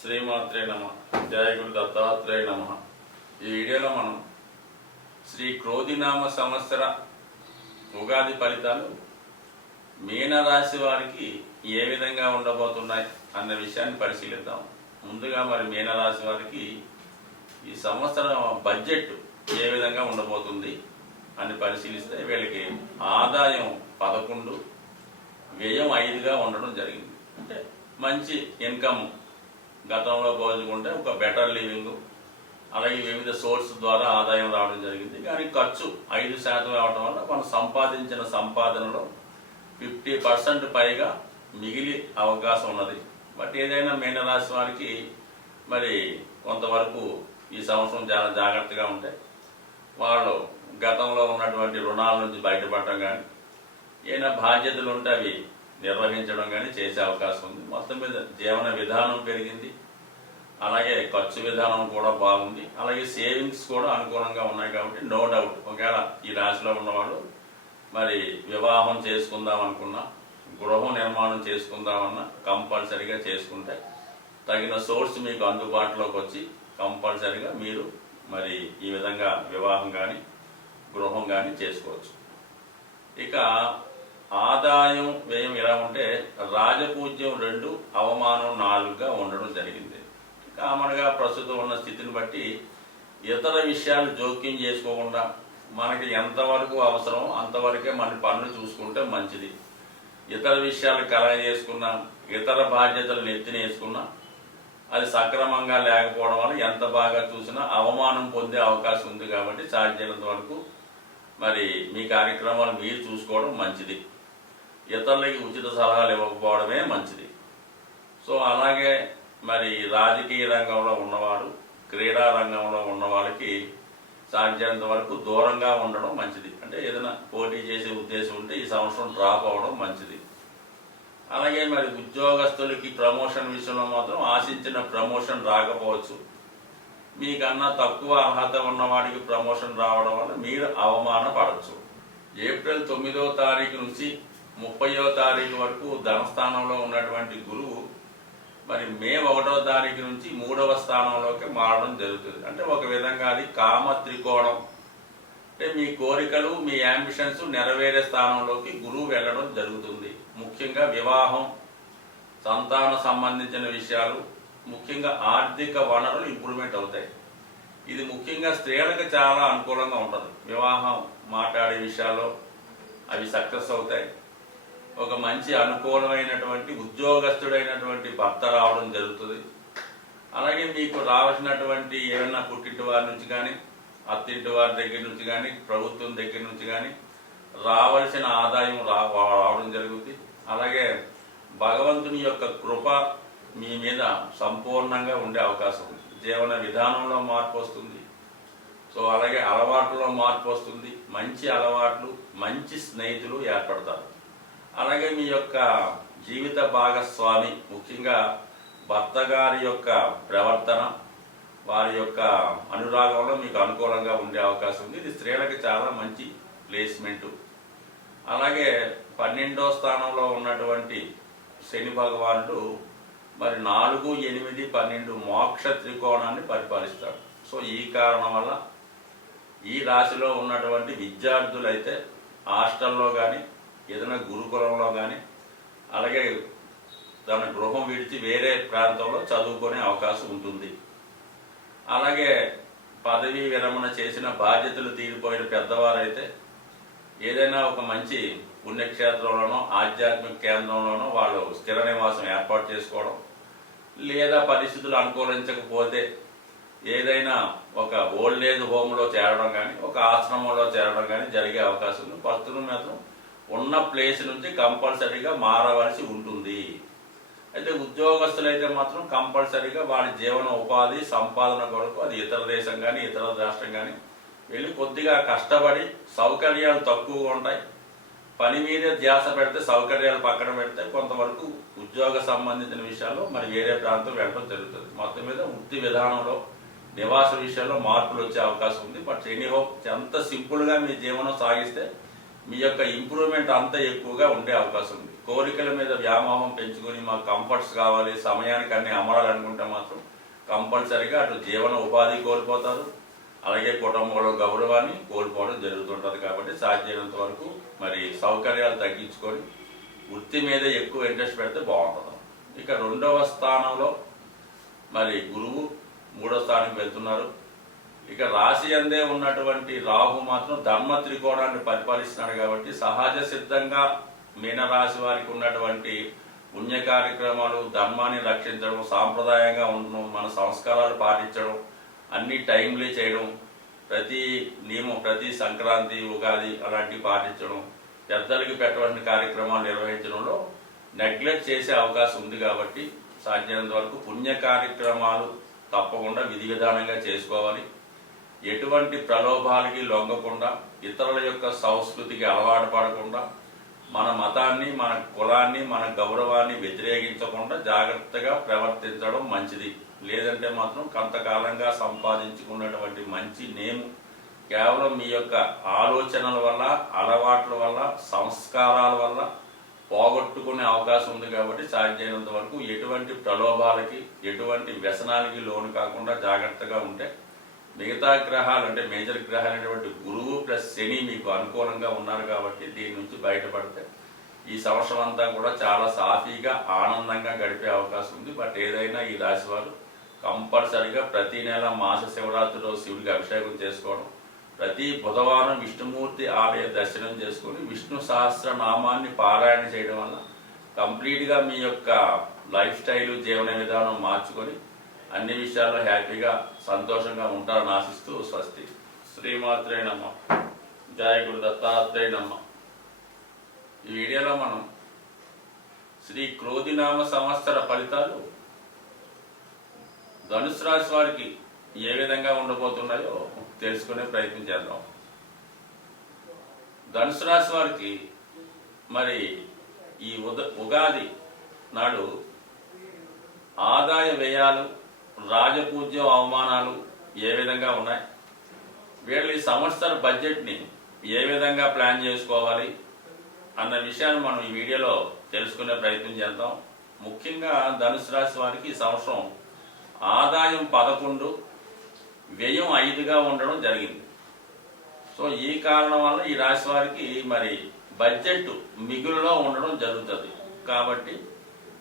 శ్రీమాత్రే నమ. జయ గురు దత్తాత్రేయ నమ. ఈ వీడియోలో మనం శ్రీ క్రోధినామ సంవత్సర ఉగాది ఫలితాలు మీనరాశి వారికి ఏ విధంగా ఉండబోతున్నాయి అన్న విషయాన్ని పరిశీలిద్దాం. ముందుగా మరి మీనరాశి వారికి ఈ సంవత్సరం బడ్జెట్ ఏ విధంగా ఉండబోతుంది అని పరిశీలిస్తే వీళ్ళకి ఆదాయం పదకొండు వ్యయం ఐదుగా ఉండడం జరిగింది. అంటే మంచి ఇన్కమ్ గతంలో పోల్చుకుంటే ఒక బెటర్ లివింగ్ అలాగే వివిధ సోర్స్ ద్వారా ఆదాయం రావడం జరిగింది. కానీ ఖర్చు ఐదు శాతం అవడం వల్ల మనం సంపాదించిన సంపాదనలో ఫిఫ్టీ పర్సెంట్ పైగా మిగిలి అవకాశం ఉన్నది. బట్ ఏదైనా మీనరాశి వారికి మరి కొంతవరకు ఈ సంవత్సరం చాలా జాగ్రత్తగా ఉంటాయి వాళ్ళు గతంలో ఉన్నటువంటి రుణాల నుంచి బయటపడటం కానీ ఏదైనా బాధ్యతలు ఉంటే అవి నిర్వహించడం కానీ చేసే అవకాశం ఉంది. మొత్తం మీద జీవన విధానం పెరిగింది. అలాగే ఖర్చు విధానం కూడా బాగుంది. అలాగే సేవింగ్స్ కూడా అనుకూలంగా ఉన్నాయి కాబట్టి నో డౌట్. ఒకవేళ ఈ రాశిలో ఉన్నవాళ్ళు మరి వివాహం చేసుకుందాం అనుకున్నా గృహం నిర్మాణం చేసుకుందామన్నా కంపల్సరిగా చేసుకుంటే తగిన సోర్స్ మీకు అందుబాటులోకి వచ్చి కంపల్సరిగా మీరు మరి ఈ విధంగా వివాహం కానీ గృహం కానీ చేసుకోవచ్చు. ఇక ఆదాయం వ్యయం ఎలా ఉంటే రాజపూజ్యం రెండు అవమానం నాలుగుగా ఉండడం జరిగింది. కామన్గా ప్రస్తుతం ఉన్న స్థితిని బట్టి ఇతర విషయాలు జోక్యం చేసుకోకుండా మనకి ఎంతవరకు అవసరం అంతవరకే మన పనులు చూసుకుంటే మంచిది. ఇతర విషయాలు కలగ చేసుకున్నా ఇతర బాధ్యతలు నెత్తినేసుకున్నా అది సక్రమంగా లేకపోవడం వల్ల ఎంత బాగా చూసినా అవమానం పొందే అవకాశం ఉంది కాబట్టి సాధ్యమైనంత వరకు మరి మీ కార్యక్రమాలు మీరు చూసుకోవడం మంచిది. ఇతరులకి ఉచిత సలహాలు ఇవ్వకపోవడమే మంచిది. సో అలాగే మరి రాజకీయ రంగంలో ఉన్నవారు క్రీడా రంగంలో ఉన్న వాళ్ళకి సాధ్యమైనంత వరకు దూరంగా ఉండడం మంచిది. అంటే ఏదైనా పోటీ చేసే ఉద్దేశం ఉంటే ఈ సంవత్సరం డ్రాప్ అవ్వడం మంచిది. అలాగే మరి ఉద్యోగస్తులకి ప్రమోషన్ విషయంలో మాత్రం ఆశించిన ప్రమోషన్ రాకపోవచ్చు. మీకన్నా తక్కువ అర్హత ఉన్నవాడికి ప్రమోషన్ రావడం వల్ల మీరు అవమానపడచ్చు. ఏప్రిల్ తొమ్మిదో తారీఖు నుంచి ముప్పయో తారీఖు వరకు ధనస్థానంలో ఉన్నటువంటి గురువు మరి మే ఒకటో తారీఖు నుంచి మూడవ స్థానంలోకి మారడం జరుగుతుంది. అంటే ఒక విధంగా అది కామ త్రికోణం. అంటే మీ కోరికలు మీ అంబిషన్స్ నెరవేరే స్థానంలోకి గురువు వెళ్ళడం జరుగుతుంది. ముఖ్యంగా వివాహం సంతాన సంబంధించిన విషయాలు ముఖ్యంగా ఆర్థిక వనరులు ఇంప్రూవ్మెంట్ అవుతాయి. ఇది ముఖ్యంగా స్త్రీలకు చాలా అనుకూలంగా ఉంటుంది. వివాహం మాట్లాడే విషయాల్లో అవి సక్సెస్ అవుతాయి. ఒక మంచి అనుకూలమైనటువంటి ఉద్యోగస్తుడైనటువంటి భర్త రావడం జరుగుతుంది. అలాగే మీకు రావాల్సినటువంటి ఏమైనా పుట్టింటి వారి నుంచి కానీ అత్తింటి వారి దగ్గర నుంచి కానీ ప్రభుత్వం దగ్గర నుంచి కానీ రావాల్సిన ఆదాయం రా రావడం జరుగుతుంది. అలాగే భగవంతుని యొక్క కృప మీ మీద సంపూర్ణంగా ఉండే అవకాశం ఉంది. జీవన విధానంలో మార్పు వస్తుంది. సో అలాగే అలవాట్లలో మార్పు వస్తుంది. మంచి అలవాట్లు మంచి స్నేహితులు ఏర్పడతారు. అలాగే మీ యొక్క జీవిత భాగస్వామి ముఖ్యంగా భర్త గారి యొక్క ప్రవర్తన వారి యొక్క అనురాగంలో మీకు అనుకూలంగా ఉండే అవకాశం ఉంది. ఇది స్త్రీలకు చాలా మంచి ప్లేస్మెంటు. అలాగే పన్నెండో స్థానంలో ఉన్నటువంటి శని భగవానుడు మరి నాలుగు ఎనిమిది పన్నెండు మోక్ష త్రికోణాన్ని పరిపాలిస్తాడు. సో ఈ కారణం వల్ల ఈ రాశిలో ఉన్నటువంటి విద్యార్థులైతే హాస్టల్లో కానీ ఏదైనా గురుకులంలో కానీ అలాగే తన గృహం విడిచి వేరే ప్రాంతంలో చదువుకునే అవకాశం ఉంటుంది. అలాగే పదవీ విరమణ చేసిన బాధ్యతలు తీరిపోయిన పెద్దవారైతే ఏదైనా ఒక మంచి పుణ్యక్షేత్రంలోనో ఆధ్యాత్మిక కేంద్రంలోనో వాళ్ళు స్థిర నివాసం ఏర్పాటు చేసుకోవడం లేదా పరిస్థితులు అనుకూలించకపోతే ఏదైనా ఒక ఓల్డ్ ఏజ్ హోమ్లో చేరడం కానీ ఒక ఆశ్రమంలో చేరడం కానీ జరిగే అవకాశం ఉంది. భక్తులు మాత్రం ఉన్న ప్లేస్ నుంచి కంపల్సరీగా మారవలసి ఉంటుంది. అయితే ఉద్యోగస్తులు అయితే మాత్రం కంపల్సరీగా వారి జీవన ఉపాధి సంపాదన కొరకు అది ఇతర దేశం కానీ ఇతర రాష్ట్రం కానీ వెళ్ళి కొద్దిగా కష్టపడి సౌకర్యాలు తక్కువగా ఉంటాయి. పని మీదే ధ్యాస పెడితే సౌకర్యాలు పక్కన పెడితే కొంతవరకు ఉద్యోగ సంబంధించిన విషయాల్లో మరి వేరే ప్రాంతం వెళ్ళడం జరుగుతుంది. మొత్తం మీద వృత్తి విధానంలో నివాస విషయంలో మార్పులు వచ్చే అవకాశం ఉంది. బట్ ఎనీ హోప్ ఎంత సింపుల్గా మీ జీవనం సాగిస్తే మీ యొక్క ఇంప్రూవ్మెంట్ అంత ఎక్కువగా ఉండే అవకాశం ఉంది. కోరికల మీద వ్యామోహం పెంచుకొని మాకు కంఫర్ట్స్ కావాలి సమయానికి అన్ని అమరాలనుకుంటే మాత్రం కంపల్సరిగా అటు జీవన ఉపాధి కోల్పోతారు. అలాగే కుటుంబంలో గౌరవాన్ని కోల్పోవడం జరుగుతుంటుంది కాబట్టి సాధ్యమైనంత వరకు మరి సౌకర్యాలు తగ్గించుకొని వృత్తి మీద ఎక్కువ ఇంట్రెస్ట్ పెడితే బాగుంటుంది. ఇక రెండవ స్థానంలో మరి గురువు మూడో స్థానానికి వెళ్తున్నారు. ఇక రాశి అందే ఉన్నటువంటి రాహు మాత్రం ధర్మ త్రికోణాన్ని పరిపాలిస్తున్నాడు కాబట్టి సహజ సిద్ధంగా మీనరాశి వారికి ఉన్నటువంటి పుణ్య కార్యక్రమాలు ధర్మాన్ని రక్షించడం సాంప్రదాయంగా ఉండడం మన సంస్కారాలు పాటించడం అన్ని టైంలీ చేయడం ప్రతి నియమం ప్రతి సంక్రాంతి ఉగాది అలాంటివి పాటించడం పెద్దలకి పెట్టవలసిన కార్యక్రమాలు నిర్వహించడంలో నెగ్లెక్ట్ చేసే అవకాశం ఉంది కాబట్టి సాధ్యమైనంత వరకు పుణ్య కార్యక్రమాలు తప్పకుండా విధి విధానంగా చేసుకోవాలి. ఎటువంటి ప్రలోభాలకి లొంగకుండా ఇతరుల యొక్క సంస్కృతికి అలవాటు పడకుండా మన మతాన్ని మన కులాన్ని మన గౌరవాన్ని వ్యతిరేకించకుండా జాగ్రత్తగా ప్రవర్తించడం మంచిది. లేదంటే మాత్రం కొంతకాలంగా సంపాదించుకున్నటువంటి మంచి నేము కేవలం మీ యొక్క ఆలోచనల వల్ల అలవాట్ల వల్ల సంస్కారాల వల్ల పోగొట్టుకునే అవకాశం ఉంది కాబట్టి సాధ్యమైనంత వరకు ఎటువంటి ప్రలోభాలకి ఎటువంటి వ్యసనాలకి లోను కాకుండా జాగ్రత్తగా ఉంటే మిగతా గ్రహాలు అంటే మేజర్ గ్రహాలు అనేటువంటి గురువు ప్లస్ శని మీకు అనుకూలంగా ఉన్నారు కాబట్టి దీని నుంచి బయటపడితే ఈ సంవత్సరం అంతా కూడా చాలా సాఫీగా ఆనందంగా గడిపే అవకాశం ఉంది. బట్ ఏదైనా ఈ రాశి వారు కంపల్సరిగా ప్రతి నెల మాస శివరాత్రిలో శివుడికి అభిషేకం చేసుకోవడం ప్రతి బుధవారం విష్ణుమూర్తి ఆలయ దర్శనం చేసుకొని విష్ణు సహస్ర నామాన్ని పారాయణ చేయడం వల్ల కంప్లీట్గా మీ యొక్క లైఫ్ స్టైల్ జీవన విధానం మార్చుకొని అన్ని విషయాల్లో హ్యాపీగా సంతోషంగా ఉంటారని ఆశిస్తూ స్వస్తి. శ్రీమాత్రే నమ్మ జయ గురు ఈ వీడియోలో మనం శ్రీ క్రోధినామ సంవత్సర ఫలితాలు ధనుసు రాశి వారికి ఏ విధంగా ఉండబోతున్నాయో తెలుసుకునే ప్రయత్నం చేద్దాం. ధనుసు రాశి వారికి మరి ఈ ఉద ఉగాది నాడు ఆదాయ వ్యయాలు రాజపూజ్యం అవమానాలు ఏ విధంగా ఉన్నాయి? వీళ్ళ ఈ సంవత్సర బడ్జెట్ని ఏ విధంగా ప్లాన్ చేసుకోవాలి అన్న విషయాన్ని మనం ఈ వీడియోలో తెలుసుకునే ప్రయత్నం చేద్దాం. ముఖ్యంగా ధనుసు రాశి వారికి ఈ సంవత్సరం ఆదాయం పదకొండు వ్యయం ఐదుగా ఉండడం జరిగింది. సో ఈ కారణం వల్ల ఈ రాశి వారికి మరి బడ్జెట్ మిగులులో ఉండడం జరుగుతుంది. కాబట్టి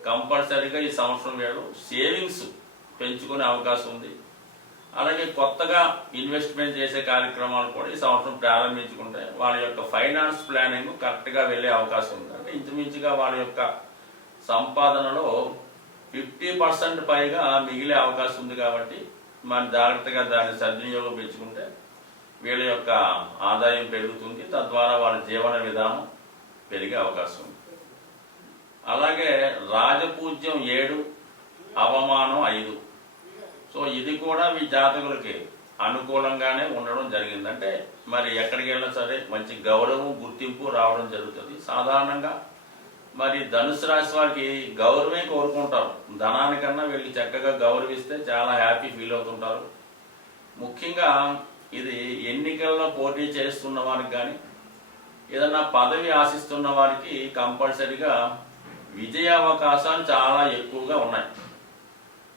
కంపల్సరీగా ఈ సంవత్సరం వేడు సేవింగ్స్ పెంచుకునే అవకాశం ఉంది. అలాగే కొత్తగా ఇన్వెస్ట్మెంట్ చేసే కార్యక్రమాలు కూడా ఈ సంవత్సరం ప్రారంభించుకుంటే వాళ్ళ యొక్క ఫైనాన్స్ ప్లానింగ్ కరెక్ట్గా వెళ్ళే అవకాశం ఉంది. అంటే ఇంచుమించుగా వాళ్ళ యొక్క సంపాదనలో ఫిఫ్టీ పర్సెంట్ పైగా మిగిలే అవకాశం ఉంది కాబట్టి మనం జాగ్రత్తగా దాన్ని సద్వినియోగం పెంచుకుంటే వీళ్ళ యొక్క ఆదాయం పెరుగుతుంది. తద్వారా వాళ్ళ జీవన విధానం పెరిగే అవకాశం ఉంది. అలాగే రాజపూజ్యం ఏడు అవమానం ఐదు. సో ఇది కూడా మీ జాతకులకి అనుకూలంగానే ఉండడం జరిగింది అంటే మరి ఎక్కడికి వెళ్ళినా సరే మంచి గౌరవం గుర్తింపు రావడం జరుగుతుంది. సాధారణంగా మరి ధనుసు రాశి వారికి గౌరవమే కోరుకుంటారు. ధనానికన్నా వీళ్ళు చక్కగా గౌరవిస్తే చాలా హ్యాపీ ఫీల్ అవుతుంటారు. ముఖ్యంగా ఇది ఎన్నికల్లో పోటీ చేస్తున్న వారికి కానీ ఏదన్నా పదవి ఆశిస్తున్న వారికి కంపల్సరిగా విజయ అవకాశాలు చాలా ఎక్కువగా ఉన్నాయి.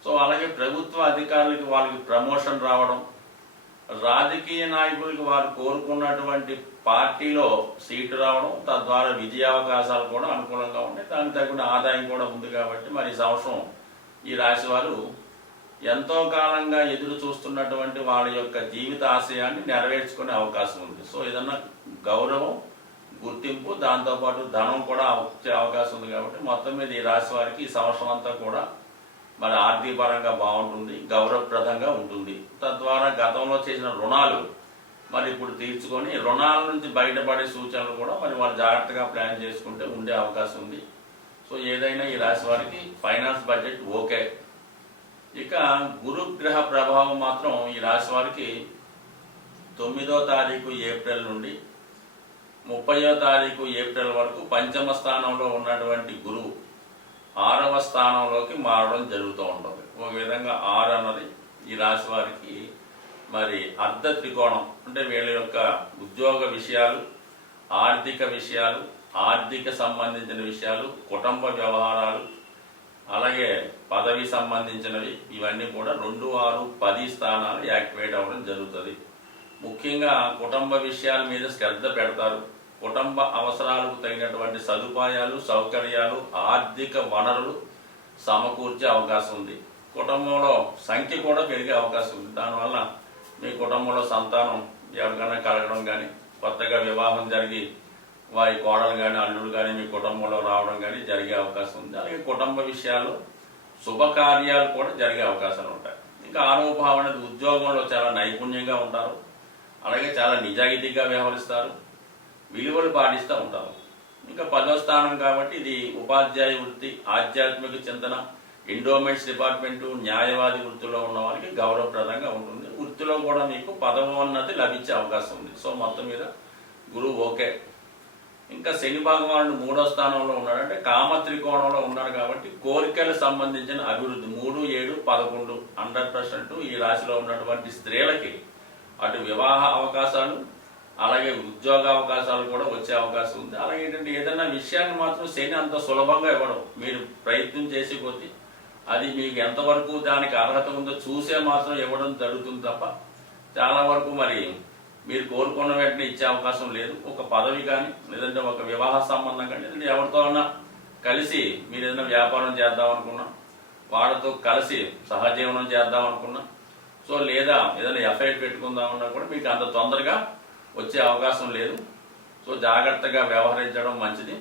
సో అలాగే ప్రభుత్వ అధికారులకి వాళ్ళకి ప్రమోషన్ రావడం రాజకీయ నాయకులకి వారు కోరుకున్నటువంటి పార్టీలో సీటు రావడం తద్వారా విజయావకాశాలు కూడా అనుకూలంగా ఉన్నాయి దానికి తగిన ఆదాయం కూడా ఉంది కాబట్టి మరి సంవత్సరం ఈ రాశి వారు ఎంతో కాలంగా ఎదురు చూస్తున్నటువంటి వాళ్ళ యొక్క జీవిత ఆశయాన్ని నెరవేర్చుకునే అవకాశం ఉంది. సో ఏదన్నా గౌరవం గుర్తింపు దాంతోపాటు ధనం కూడా వచ్చే అవకాశం ఉంది కాబట్టి మొత్తం మీద ఈ రాశి వారికి ఈ సంవత్సరం అంతా కూడా మరి ఆర్థిక పరంగా బాగుంటుంది గౌరవప్రదంగా ఉంటుంది. తద్వారా గతంలో చేసిన రుణాలు మరి ఇప్పుడు తీర్చుకొని రుణాల నుంచి బయటపడే సూచనలు కూడా మరి వాళ్ళు జాగ్రత్తగా ప్లాన్ చేసుకుంటే ఉండే అవకాశం ఉంది. సో ఏదైనా ఈ రాశి వారికి ఫైనాన్స్ బడ్జెట్ ఓకే. ఇక గురుగ్రహ ప్రభావం మాత్రం ఈ రాశి వారికి తొమ్మిదో తారీఖు ఏప్రిల్ నుండి ముప్పయో తారీఖు ఏప్రిల్ వరకు పంచమ స్థానంలో ఉన్నటువంటి గురువు. ఆరవ స్థానంలోకి మారడం జరుగుతూ ఉంటుంది. ఒక విధంగా ఆరు అన్నది ఈ రాశి వారికి మరి అర్ధ త్రికోణం అంటే వీళ్ళ యొక్క ఉద్యోగ విషయాలు ఆర్థిక విషయాలు ఆర్థిక సంబంధించిన విషయాలు కుటుంబ వ్యవహారాలు అలాగే పదవి సంబంధించినవి ఇవన్నీ కూడా రెండు ఆరు పది స్థానాలు యాక్టివేట్ అవ్వడం జరుగుతుంది. ముఖ్యంగా కుటుంబ విషయాల మీద శ్రద్ధ పెడతారు. కుటుంబ అవసరాలకు తగినటువంటి సదుపాయాలు సౌకర్యాలు ఆర్థిక వనరులు సమకూర్చే అవకాశం ఉంది. కుటుంబంలో సంఖ్య కూడా పెరిగే అవకాశం ఉంది. దానివల్ల మీ కుటుంబంలో సంతానం ఎవరికైనా కలగడం కానీ కొత్తగా వివాహం జరిగి వారి కోడలు కానీ అల్లుడు కానీ మీ కుటుంబంలో రావడం కానీ జరిగే అవకాశం ఉంది. అలాగే కుటుంబ విషయాలు శుభకార్యాలు కూడా జరిగే అవకాశాలు ఉంటాయి. ఇంకా ఆరోపభావం భావన ఉద్యోగంలో చాలా నైపుణ్యంగా ఉంటారు. అలాగే చాలా నిజాయితీగా వ్యవహరిస్తారు. విలువలు పాటిస్తూ ఉంటాము. ఇంకా పదో స్థానం కాబట్టి ఇది ఉపాధ్యాయ వృత్తి ఆధ్యాత్మిక చింతన ఎండోమెంట్స్ డిపార్ట్మెంటు న్యాయవాది వృత్తిలో ఉన్న వారికి గౌరవప్రదంగా ఉంటుంది. వృత్తిలో కూడా మీకు పదవోన్నతి లభించే అవకాశం ఉంది. సో మొత్తం మీద గురువు ఓకే. ఇంకా శని భగవానుడు మూడో స్థానంలో ఉన్నాడు. అంటే కామ త్రికోణంలో ఉన్నాడు కాబట్టి కోరికలకు సంబంధించిన అభివృద్ధి మూడు ఏడు పదకొండు హండ్రెడ్ పర్సెంట్ ఈ రాశిలో ఉన్నటువంటి స్త్రీలకి అటు వివాహ అవకాశాలు అలాగే ఉద్యోగ అవకాశాలు కూడా వచ్చే అవకాశం ఉంది. అలాగే ఏంటంటే ఏదైనా విషయాన్ని మాత్రం శని అంత సులభంగా ఇవ్వడం మీరు ప్రయత్నం చేసి కొద్దీ అది మీకు ఎంతవరకు దానికి అర్హత ఉందో చూసే మాత్రం ఇవ్వడం జరుగుతుంది తప్ప చాలా వరకు మరి మీరు కోరుకున్న వెంటనే ఇచ్చే అవకాశం లేదు. ఒక పదవి కానీ లేదంటే ఒక వివాహ సంబంధం కానీ లేదంటే ఎవరితోనైనా కలిసి మీరు ఏదైనా వ్యాపారం చేద్దాం అనుకున్నా వాళ్ళతో కలిసి సహజీవనం చేద్దాం అనుకున్నా సో లేదా ఏదైనా ఎఫ్ఐఆర్ పెట్టుకుందామన్నా కూడా మీకు అంత తొందరగా వచ్చే అవకాశం లేదు. సో జాగ్రత్తగా వ్యవహరించడం మంచిది.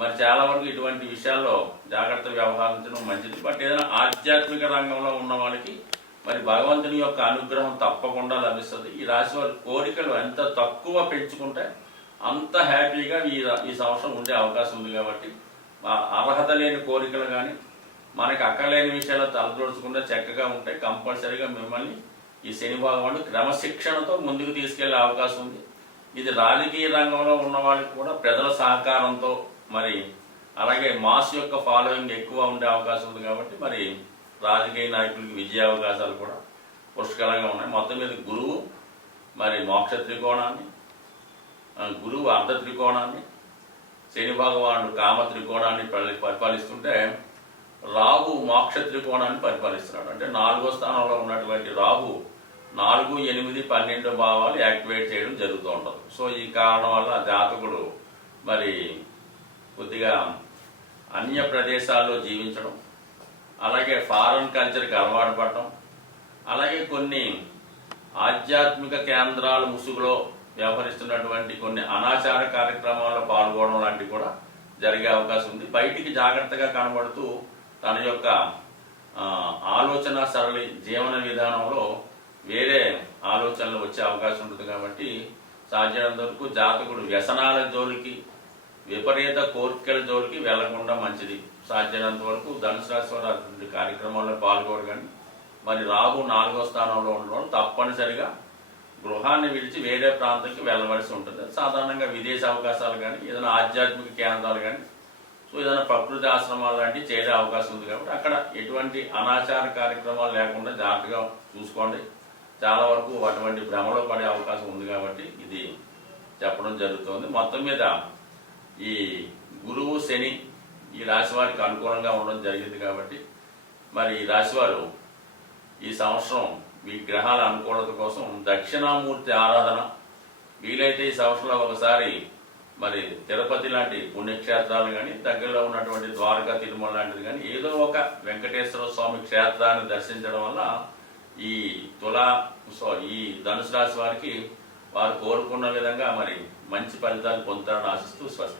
మరి చాలా వరకు ఇటువంటి విషయాల్లో జాగ్రత్త వ్యవహరించడం మంచిది. బట్ ఏదైనా ఆధ్యాత్మిక రంగంలో ఉన్న వాళ్ళకి మరి భగవంతుని యొక్క అనుగ్రహం తప్పకుండా లభిస్తుంది. ఈ రాశి వారి కోరికలు ఎంత తక్కువ పెంచుకుంటే అంత హ్యాపీగా ఈ ఈ సంవత్సరం ఉండే అవకాశం ఉంది కాబట్టి అర్హత లేని కోరికలు కానీ మనకి అక్కలేని విషయాలు తలదోడుచుకుంటే చక్కగా ఉంటాయి. కంపల్సరీగా మిమ్మల్ని ఈ శని భగవానుడు క్రమశిక్షణతో ముందుకు తీసుకెళ్ళే అవకాశం ఉంది. ఇది రాజకీయ రంగంలో ఉన్న వాళ్ళకి కూడా ప్రజల సహకారంతో మరి అలాగే మాస్ యొక్క ఫాలోయింగ్ ఎక్కువ ఉండే అవకాశం ఉంది కాబట్టి మరి రాజకీయ నాయకులకి విజయ అవకాశాలు కూడా పుష్కలంగా ఉన్నాయి. మొత్తం మీద గురువు మరి మోక్ష త్రికోణాన్ని గురువు అర్ధ త్రికోణాన్ని శని భగవానుడు కామ త్రికోణాన్ని పరిపాలిస్తుంటే రాహు మోక్ష త్రికోణాన్ని పరిపాలిస్తున్నాడు. అంటే నాలుగో స్థానంలో ఉన్నటువంటి రాహు నాలుగు ఎనిమిది పన్నెండు భావాలు యాక్టివేట్ చేయడం జరుగుతూ ఉంటుంది. సో ఈ కారణం వల్ల జాతకుడు మరి కొద్దిగా అన్య ప్రదేశాల్లో జీవించడం అలాగే ఫారెన్ కల్చర్కి అలవాటు పడటం అలాగే కొన్ని ఆధ్యాత్మిక కేంద్రాల ముసుగులో వ్యవహరిస్తున్నటువంటి కొన్ని అనాచార కార్యక్రమాల్లో పాల్గొనడం లాంటివి కూడా జరిగే అవకాశం ఉంది. బయటికి జాగ్రత్తగా కనబడుతూ తన యొక్క ఆలోచన సరళి జీవన విధానంలో వేరే ఆలోచనలు వచ్చే అవకాశం ఉంటుంది కాబట్టి సాధ్యమైనంత వరకు జాతకుడు వ్యసనాల జోలికి విపరీత కోరికల జోలికి వెళ్ళకుండా మంచిది. సాధ్యమైనంత వరకు ధనుసు రాశి వారు అటువంటి కార్యక్రమాల్లో పాల్గొనరు కానీ మరి రాబు నాలుగో స్థానంలో ఉండడం తప్పనిసరిగా గృహాన్ని విడిచి వేరే ప్రాంతానికి వెళ్ళవలసి ఉంటుంది. సాధారణంగా విదేశీ అవకాశాలు కానీ ఏదైనా ఆధ్యాత్మిక కేంద్రాలు కానీ సో ఏదైనా ప్రకృతి ఆశ్రమాలు లాంటివి చేరే అవకాశం ఉంది కాబట్టి అక్కడ ఎటువంటి అనాచార కార్యక్రమాలు లేకుండా జాగ్రత్తగా చూసుకోండి. చాలా వరకు అటువంటి భ్రమలో పడే అవకాశం ఉంది కాబట్టి ఇది చెప్పడం జరుగుతుంది. మొత్తం మీద ఈ గురువు శని ఈ రాశి వారికి అనుకూలంగా ఉండడం జరిగింది కాబట్టి మరి ఈ రాశివారు ఈ సంవత్సరం మీ గ్రహాల అనుకూలత కోసం దక్షిణామూర్తి ఆరాధన. వీలైతే ఈ సంవత్సరంలో ఒకసారి మరి తిరుపతి లాంటి పుణ్యక్షేత్రాలు కానీ దగ్గరలో ఉన్నటువంటి ద్వారకా తిరుమల లాంటిది కానీ ఏదో ఒక వెంకటేశ్వర స్వామి క్షేత్రాన్ని దర్శించడం వల్ల ఈ తులా సో ఈ ధనుసు రాశి వారికి వారు కోరుకున్న విధంగా మరి మంచి ఫలితాలు పొందుతారని ఆశిస్తూ స్వస్తి.